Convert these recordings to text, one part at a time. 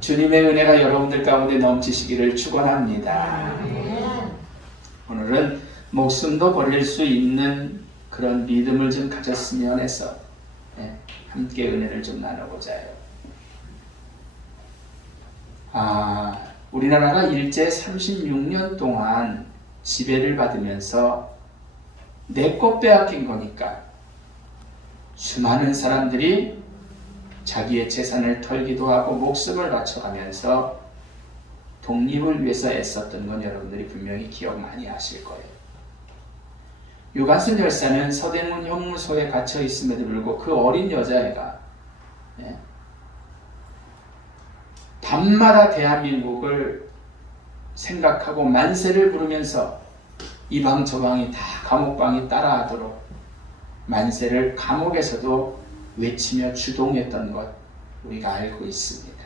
주님의 은혜가 여러분들 가운데 넘치시기를 축원합니다. 오늘은 목숨도 버릴 수 있는 그런 믿음을 좀 가졌으면 해서 함께 은혜를 좀 나눠보자 해요. 우리나라가 일제 36년 동안 지배를 받으면서 내 것 빼앗긴 거니까 수많은 사람들이 자기의 재산을 털기도 하고 목숨을 바쳐가면서 독립을 위해서 애썼던 건 여러분들이 분명히 기억 많이 하실 거예요. 유관순 열사는 서대문 형무소에 갇혀 있음에도 불구하고 그 어린 여자애가 밤마다 대한민국을 생각하고 만세를 부르면서 이방 저방이 다 감옥방이 따라하도록 만세를 감옥에서도 외치며 주동했던 것 우리가 알고 있습니다.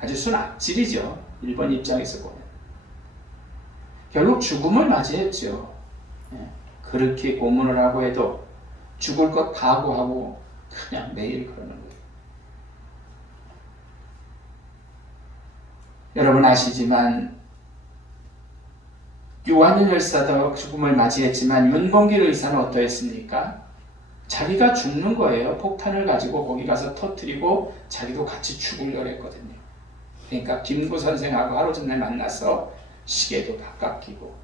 아주 순악질이죠. 일본 입장에서 보면. 결국 죽음을 맞이했죠. 그렇게 고문을 하고 해도 죽을 것 각오하고 그냥 매일 그러는 거예요. 여러분 아시지만 유관순 열사도 죽음을 맞이했지만 윤봉길 의사는 어떠했습니까? 자기가 죽는 거예요. 폭탄을 가지고 거기 가서 터뜨리고 자기도 같이 죽으려고 했거든요. 그러니까 김구 선생하고 하루 전에 만나서 시계도 바꿔 끼고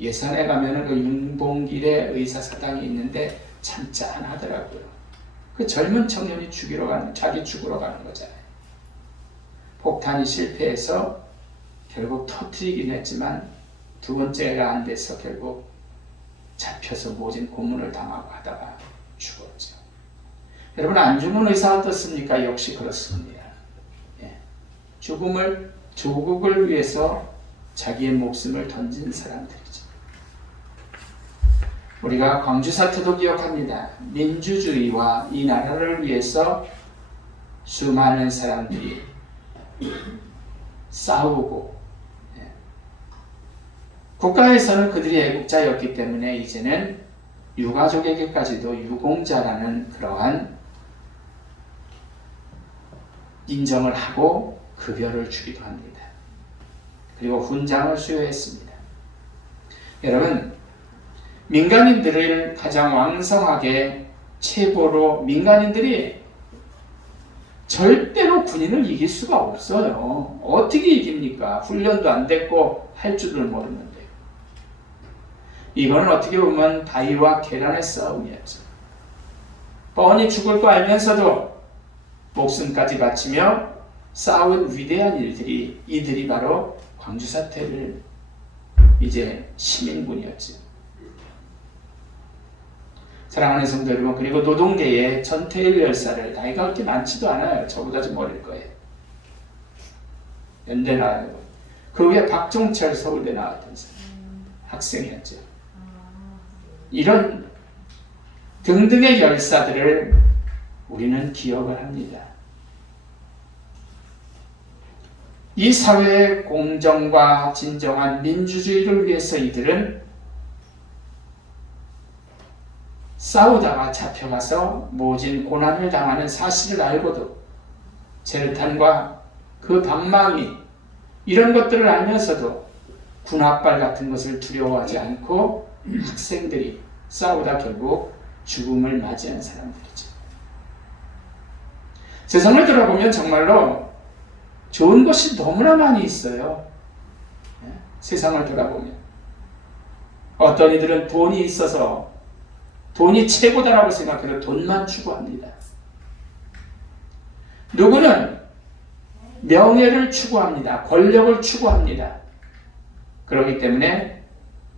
예산에 가면은 그 윤봉길의 의사사당이 있는데 참 짠하더라고요. 그 젊은 청년이 자기 죽으러 가는 거잖아요. 폭탄이 실패해서 결국 터뜨리긴 했지만 두 번째가 안 돼서 결국 잡혀서 모진 고문을 당하고 하다가 죽었죠. 여러분 안 죽은 의사 어떻습니까? 역시 그렇습니다. 조국을 위해서 자기의 목숨을 던진 사람들이죠. 우리가 광주 사태도 기억합니다. 민주주의와 이 나라를 위해서 수많은 사람들이 싸우고 국가에서는 그들이 애국자였기 때문에 이제는 유가족에게까지도 유공자라는 그러한 인정을 하고 급여를 주기도 합니다. 그리고 훈장을 수여했습니다. 여러분 민간인들을 가장 왕성하게 체포로 민간인들이 절대로 군인을 이길 수가 없어요. 어떻게 이깁니까? 훈련도 안 됐고 할 줄을 모르는데. 이거는 어떻게 보면 바위와 계란의 싸움이었죠. 뻔히 죽을 거 알면서도 목숨까지 바치며 싸운 위대한 이들이 바로 광주 사태를 이제 시민군이었죠. 사랑하는 성도 여러분, 그리고 노동계의 전태일 열사를 나이가 그렇게 많지도 않아요. 저보다 좀 어릴 거예요. 연대 나와요. 그 위에 박종철 서울대 나왔던 사람, 학생이었죠. 이런 등등의 열사들을 우리는 기억을 합니다. 이 사회의 공정과 진정한 민주주의를 위해서 이들은 싸우다가 잡혀가서 모진 고난을 당하는 사실을 알고도 제르탄과 그 방망이 이런 것들을 알면서도 군합발 같은 것을 두려워하지 않고 학생들이 싸우다 결국 죽음을 맞이한 사람들이죠. 세상을 돌아보면 정말로 좋은 것이 너무나 많이 있어요. 세상을 돌아보면 어떤 이들은 돈이 있어서 돈이 최고다라고 생각해서 돈만 추구합니다. 누구는 명예를 추구합니다. 권력을 추구합니다. 그렇기 때문에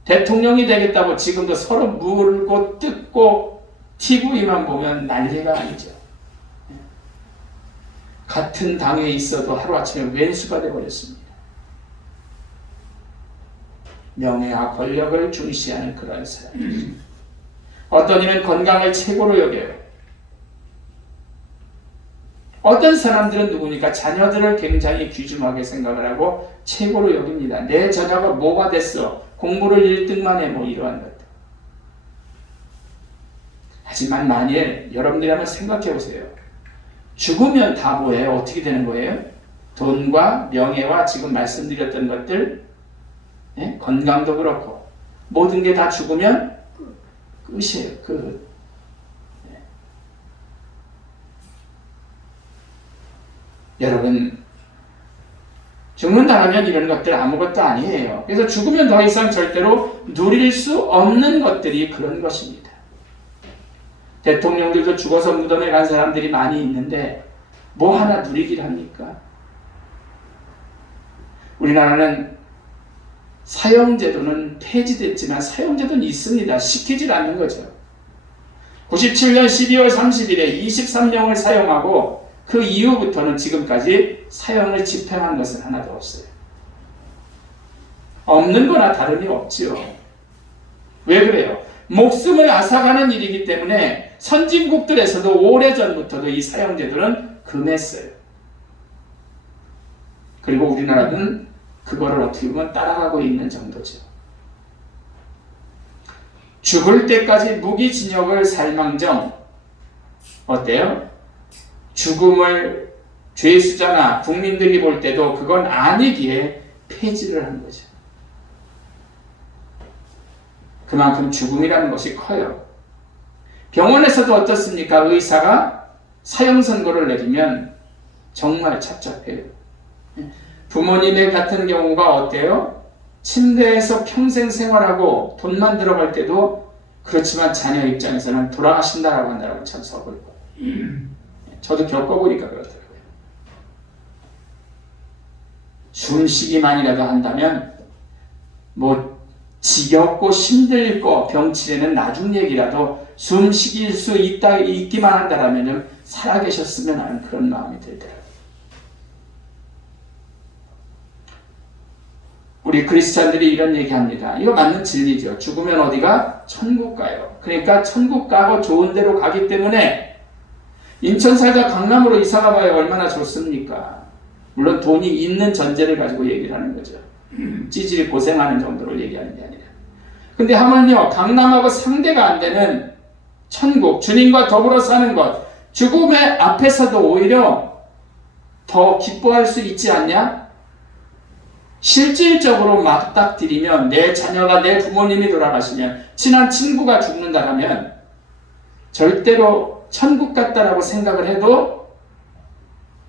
대통령이 되겠다고 지금도 서로 물고 뜯고 TV만 보면 난리가 아니죠. 같은 당에 있어도 하루아침에 왼수가 되어버렸습니다. 명예와 권력을 중시하는 그런 사람. 어떤 이는 건강을 최고로 여겨요. 어떤 사람들은 누구니까 자녀들을 굉장히 귀중하게 생각을 하고 최고로 여깁니다. 내 자녀가 뭐가 됐어? 공부를 1등만 해. 뭐 이러한 것들. 하지만 만일 여러분들이 한번 생각해 보세요. 죽으면 다 뭐예요? 어떻게 되는 거예요? 돈과 명예와 지금 말씀드렸던 것들, 예? 건강도 그렇고 모든 게 다 죽으면 끝이에요. 끝. 예. 여러분, 죽는다면 이런 것들 아무것도 아니에요. 그래서 죽으면 더 이상 절대로 누릴 수 없는 것들이 그런 것입니다. 대통령들도 죽어서 무덤에 간 사람들이 많이 있는데 뭐 하나 누리길 합니까? 우리나라는 사형제도는 폐지됐지만 사형제도는 있습니다. 시키질 않는 거죠. 97년 12월 30일에 23명을 사형하고 그 이후부터는 지금까지 사형을 집행한 것은 하나도 없어요. 없는 거나 다름이 없지요. 왜 그래요? 목숨을 앗아가는 일이기 때문에 선진국들에서도 오래전부터도 이 사형제도는 금했어요. 그리고 우리나라는 그거를 어떻게 보면 따라가고 있는 정도죠. 죽을 때까지 무기징역을 살망정 어때요? 죽음을 죄수자나 국민들이 볼 때도 그건 아니기에 폐지를 한 거죠. 그만큼 죽음이라는 것이 커요. 병원에서도 어떻습니까? 의사가 사형 선고를 내리면 정말 착잡해요. 부모님의 같은 경우가 어때요? 침대에서 평생 생활하고 돈만 들어갈 때도 그렇지만 자녀 입장에서는 돌아가신다라고 한다면 참 서글퍼요. 저도 겪어보니까 그렇더라고요. 숨쉬기만이라도 한다면 뭐 지겹고 힘들고 병치레는 나중 얘기라도 숨쉬길 수 있기만 한다라면 살아계셨으면 하는 그런 마음이 들더라고요. 우리 크리스찬들이 이런 얘기합니다. 이거 맞는 진리죠. 죽으면 어디가? 천국 가요. 그러니까 천국 가고 좋은 데로 가기 때문에 인천 살다 강남으로 이사가 봐야 얼마나 좋습니까? 물론 돈이 있는 전제를 가지고 얘기를 하는 거죠. 찌질이 고생하는 정도로 얘기하는 게 아니라. 근데 하물며 강남하고 상대가 안 되는 천국, 주님과 더불어 사는 것, 죽음의 앞에서도 오히려 더 기뻐할 수 있지 않냐? 실질적으로 맞닥뜨리면 내 자녀가 내 부모님이 돌아가시면 친한 친구가 죽는다면 절대로 천국 같다라고 생각을 해도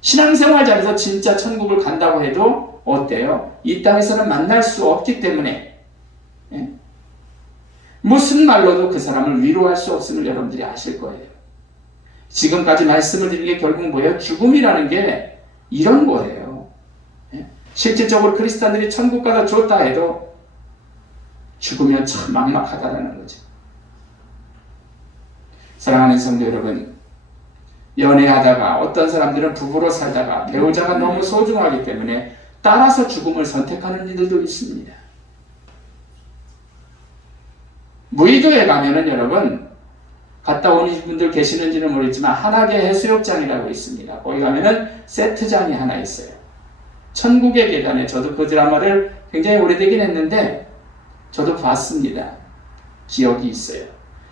신앙생활 잘해서 진짜 천국을 간다고 해도 어때요? 이 땅에서는 만날 수 없기 때문에 예? 무슨 말로도 그 사람을 위로할 수 없음을 여러분들이 아실 거예요. 지금까지 말씀을 드린 게 결국 뭐예요? 죽음이라는 게 이런 거예요. 실질적으로 크리스찬들이 천국 가서 좋다 해도 죽으면 참 막막하다라는 거죠. 사랑하는 성도 여러분, 연애하다가 어떤 사람들은 부부로 살다가 배우자가 너무 소중하기 때문에 따라서 죽음을 선택하는 이들도 있습니다. 무의도에 가면은 여러분 갔다 오는 분들 계시는지는 모르겠지만 한하계 해수욕장이라고 있습니다. 거기 가면은 세트장이 하나 있어요. 천국의 계단에 저도 그 드라마를 굉장히 오래되긴 했는데 저도 봤습니다. 기억이 있어요.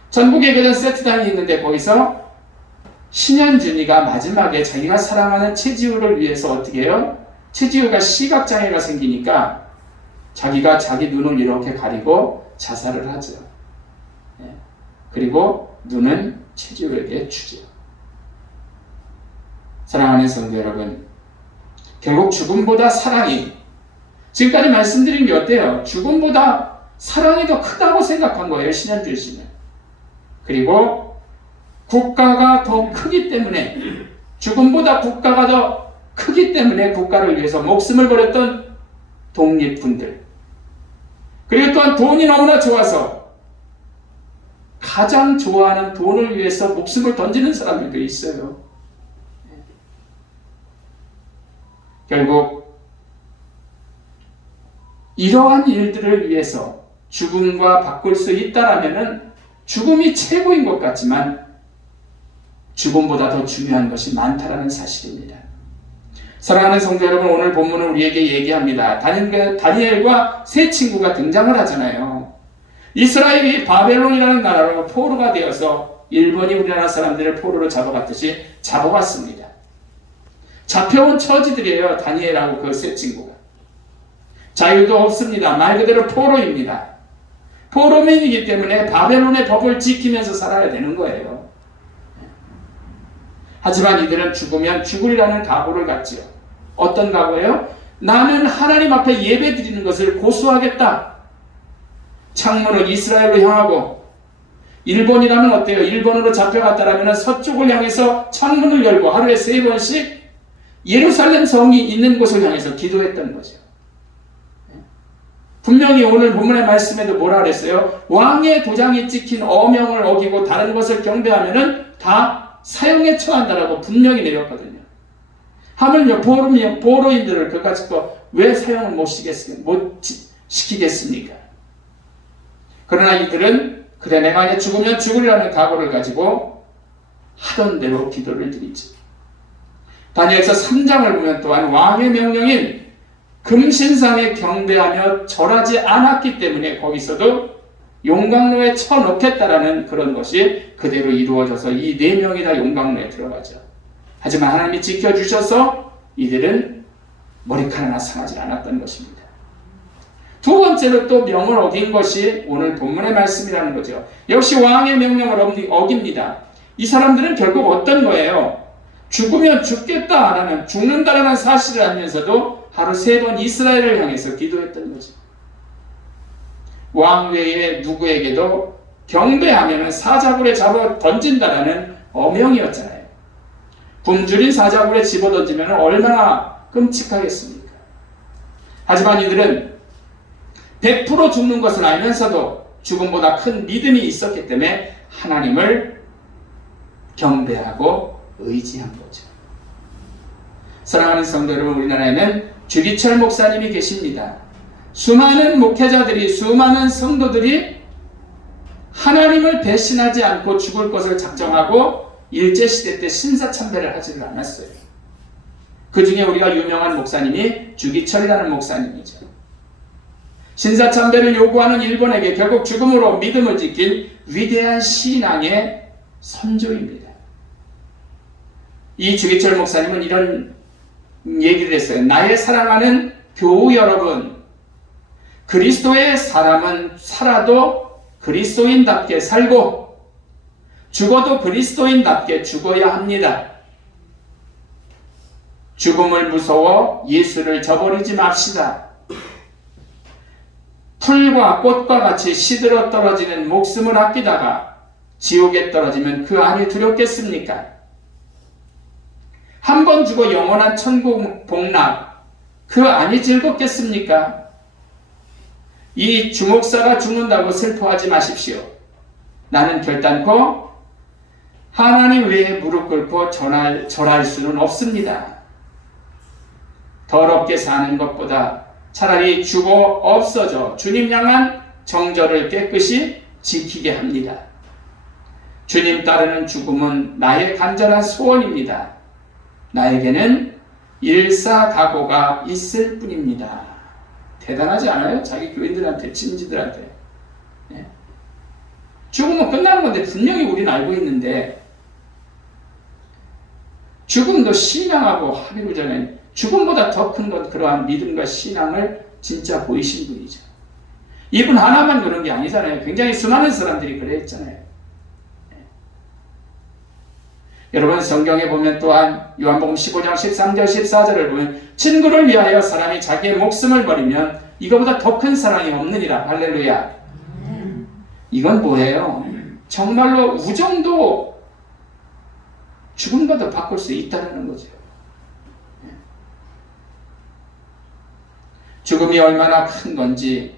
천국의 계단 세트장이 있는데 거기서 신현준이가 마지막에 자기가 사랑하는 최지우를 위해서 어떻게 해요? 최지우가 시각장애가 생기니까 자기가 자기 눈을 이렇게 가리고 자살을 하죠. 그리고 눈은 최지우에게 주죠. 사랑하는 성도 여러분, 결국 죽음보다 사랑이, 지금까지 말씀드린 게 어때요? 죽음보다 사랑이 더 크다고 생각한 거예요, 신현준 씨는. 그리고 국가가 더 크기 때문에, 죽음보다 국가가 더 크기 때문에 국가를 위해서 목숨을 버렸던 독립군들. 그리고 또한 돈이 너무나 좋아서 가장 좋아하는 돈을 위해서 목숨을 던지는 사람들도 있어요. 결국 이러한 일들을 위해서 죽음과 바꿀 수 있다라면은 죽음이 최고인 것 같지만 죽음보다 더 중요한 것이 많다라는 사실입니다. 사랑하는 성도 여러분, 오늘 본문은 우리에게 얘기합니다. 다니엘과 세 친구가 등장을 하잖아요. 이스라엘이 바벨론이라는 나라로 포로가 되어서 일본이 우리나라 사람들을 포로로 잡아갔듯이 잡아갔습니다. 잡혀온 처지들이에요. 다니엘하고 그 세 친구가. 자유도 없습니다. 말 그대로 포로입니다. 포로민이기 때문에 바벨론의 법을 지키면서 살아야 되는 거예요. 하지만 이들은 죽으면 죽으리라는 각오를 갖지요. 어떤 각오예요? 나는 하나님 앞에 예배 드리는 것을 고수하겠다. 창문을 이스라엘로 향하고, 일본이라면 어때요? 일본으로 잡혀갔다라면 서쪽을 향해서 창문을 열고 하루에 3번씩 예루살렘 성이 있는 곳을 향해서 기도했던 거죠. 분명히 오늘 본문의 말씀에도 뭐라 그랬어요? 왕의 도장이 찍힌 어명을 어기고 다른 것을 경배하면은 다 사형에 처한다라고 분명히 내렸거든요. 하물며 포로인들을 그까짓 거 왜 사형을 못 시키겠습니까? 그러나 이들은 그래 내가 이제 죽으면 죽으리라는 각오를 가지고 하던 대로 기도를 드리죠. 다니엘서 3장을 보면 또한 왕의 명령인 금신상에 경배하며 절하지 않았기 때문에 거기서도 용광로에 쳐넣겠다라는 그런 것이 그대로 이루어져서 이 4명이 다 용광로에 들어가죠. 하지만 하나님이 지켜주셔서 이들은 머리카락 하나 상하지 않았던 것입니다. 두 번째로 또 명을 어긴 것이 오늘 본문의 말씀이라는 거죠. 역시 왕의 명령을 어깁니다. 이 사람들은 결국 어떤 거예요? 죽으면 죽겠다 안 하면 죽는다라는 사실을 알면서도 하루 3번 이스라엘을 향해서 기도했던 거죠. 왕 외에 누구에게도 경배하면 사자굴에 잡아 던진다라는 어명이었잖아요. 굶주린 사자굴에 집어 던지면 얼마나 끔찍하겠습니까? 하지만 이들은 100% 죽는 것을 알면서도 죽음보다 큰 믿음이 있었기 때문에 하나님을 경배하고 의지한 거죠. 사랑하는 성도 여러분, 우리나라에는 주기철 목사님이 계십니다. 수많은 목회자들이, 수많은 성도들이 하나님을 배신하지 않고 죽을 것을 작정하고 일제시대 때 신사참배를 하지를 않았어요. 그 중에 우리가 유명한 목사님이 주기철이라는 목사님이죠. 신사참배를 요구하는 일본에게 결국 죽음으로 믿음을 지킨 위대한 신앙의 선조입니다. 이 주기철 목사님은 이런 얘기를 했어요. 나의 사랑하는 교우 여러분, 그리스도의 사람은 살아도 그리스도인답게 살고 죽어도 그리스도인답게 죽어야 합니다. 죽음을 무서워 예수를 저버리지 맙시다. 풀과 꽃과 같이 시들어 떨어지는 목숨을 아끼다가 지옥에 떨어지면 그 안이 두렵겠습니까? 한 번 죽어 영원한 천국 복락, 그 안이 즐겁겠습니까? 이 주목사가 죽는다고 슬퍼하지 마십시오. 나는 결단코 하나님 외에 무릎 꿇고 절할 수는 없습니다. 더럽게 사는 것보다 차라리 죽어 없어져 주님 향한 정절을 깨끗이 지키게 합니다. 주님 따르는 죽음은 나의 간절한 소원입니다. 나에게는 일사각오가 있을 뿐입니다. 대단하지 않아요? 자기 교인들한테, 친지들한테. 네. 죽음은 끝나는 건데 분명히 우리는 알고 있는데 죽음도 신앙하고 하기로 전에 죽음보다 더 큰 것, 그러한 믿음과 신앙을 진짜 보이신 분이죠. 이분 하나만 그런 게 아니잖아요. 굉장히 수많은 사람들이 그랬잖아요. 네. 여러분 성경에 보면 또한 요한복음 15장 13절 14절을 보면 친구를 위하여 사람이 자기의 목숨을 버리면 이거보다 더 큰 사랑이 없느니라. 할렐루야. 이건 뭐예요? 정말로 우정도 죽음과도 바꿀 수 있다는 거죠. 죽음이 얼마나 큰 건지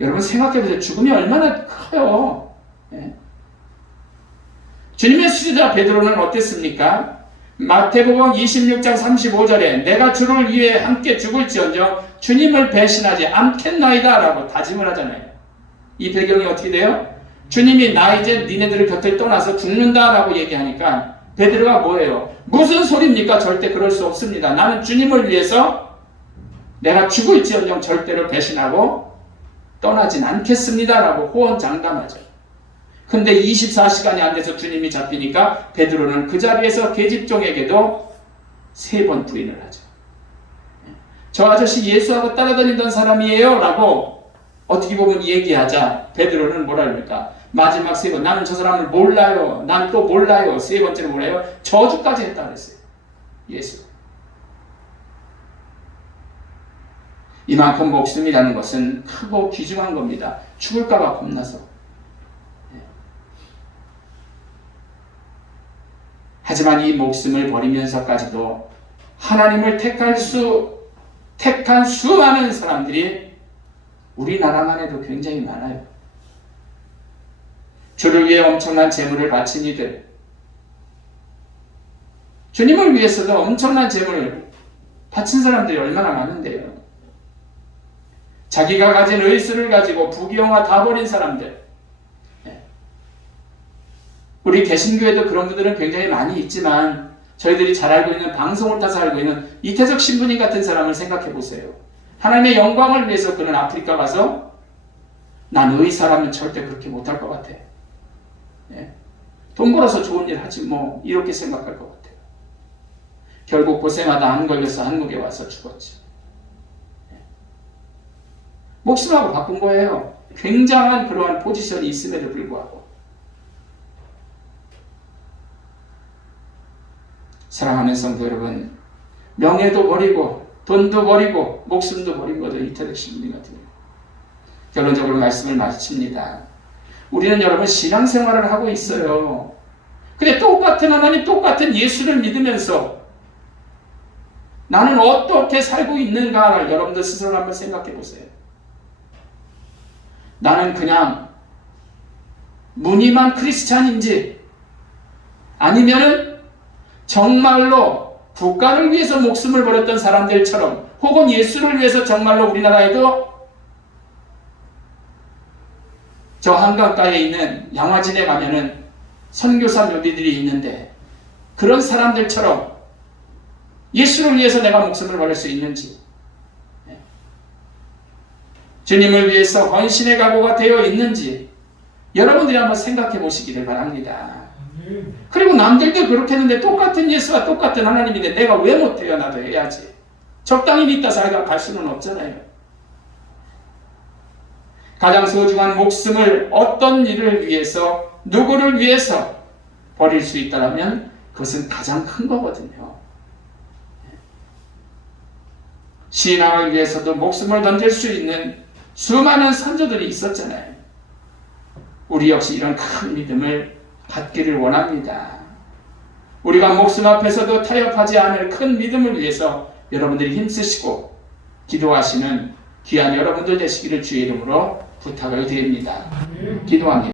여러분 생각해보세요. 죽음이 얼마나 커요. 예? 주님의 수제자 베드로는 어땠습니까? 마태복음 26장 35절에 내가 주를 위해 함께 죽을지언정 주님을 배신하지 않겠나이다 라고 다짐을 하잖아요. 이 배경이 어떻게 돼요? 주님이 나 이제 니네들을 곁을 떠나서 죽는다 라고 얘기하니까 베드로가 뭐예요? 무슨 소리입니까? 절대 그럴 수 없습니다. 나는 주님을 위해서 내가 죽을지언정 절대로 배신하고 떠나진 않겠습니다 라고 호언장담하죠. 근데 24시간이 안 돼서 주님이 잡히니까 베드로는 그 자리에서 계집종에게도 3번 부인을 하죠. 저 아저씨 예수하고 따라다니던 사람이에요 라고 어떻게 보면 얘기하자 베드로는 뭐라 그럽니까? 마지막 3번 나는 저 사람을 몰라요. 난 또 몰라요. 3번째로 뭐래요? 저주까지 했다 그랬어요. 예수. 이만큼 목숨이라는 것은 크고 귀중한 겁니다. 죽을까봐 겁나서. 하지만 이 목숨을 버리면서까지도 하나님을 택한 수많은 사람들이 우리나라만 해도 굉장히 많아요. 주를 위해 엄청난 재물을 바친 이들, 주님을 위해서도 엄청난 재물을 바친 사람들이 얼마나 많은데요. 자기가 가진 의술을 가지고 부귀영화 다 버린 사람들, 우리 개신교에도 그런 분들은 굉장히 많이 있지만 저희들이 잘 알고 있는 방송을 타서 알고 있는 이태석 신부님 같은 사람을 생각해 보세요. 하나님의 영광을 위해서 그는 아프리카 가서 난 의사라면 절대 그렇게 못할 것 같아. 돈 벌어서 좋은 일 하지 뭐 이렇게 생각할 것 같아요. 결국 고생하다 안 걸려서 한국에 와서 죽었죠. 목숨하고 바꾼 거예요. 굉장한 그러한 포지션이 있음에도 불구하고. 사랑하는 성도 여러분, 명예도 버리고 돈도 버리고 목숨도 버린 거죠. 이태석 신부님 같은 경우. 결론적으로 말씀을 마칩니다. 우리는 여러분 신앙생활을 하고 있어요. 근데 똑같은 하나님, 똑같은 예수를 믿으면서 나는 어떻게 살고 있는가를 여러분들 스스로 한번 생각해 보세요. 나는 그냥 무늬만 크리스찬인지 아니면은 정말로 국가를 위해서 목숨을 버렸던 사람들처럼 혹은 예수를 위해서 정말로 우리나라에도 저 한강가에 있는 양화진에 가면은 선교사 묘비들이 있는데 그런 사람들처럼 예수를 위해서 내가 목숨을 버릴 수 있는지, 주님을 위해서 헌신의 각오가 되어 있는지 여러분들이 한번 생각해 보시기를 바랍니다. 그리고 남들도 그렇게 했는데 똑같은 예수와 똑같은 하나님인데 내가 왜 못해요? 나도 해야지. 적당히 믿다 살다 갈 수는 없잖아요. 가장 소중한 목숨을 어떤 일을 위해서 누구를 위해서 버릴 수 있다면 그것은 가장 큰 거거든요. 신앙을 위해서도 목숨을 던질 수 있는 수많은 선조들이 있었잖아요. 우리 역시 이런 큰 믿음을 갖기를 원합니다. 우리가 목숨 앞에서도 타협하지 않을 큰 믿음을 위해서 여러분들이 힘쓰시고 기도하시는 귀한 여러분들 되시기를 주의 이름으로 부탁을 드립니다. 기도합니다.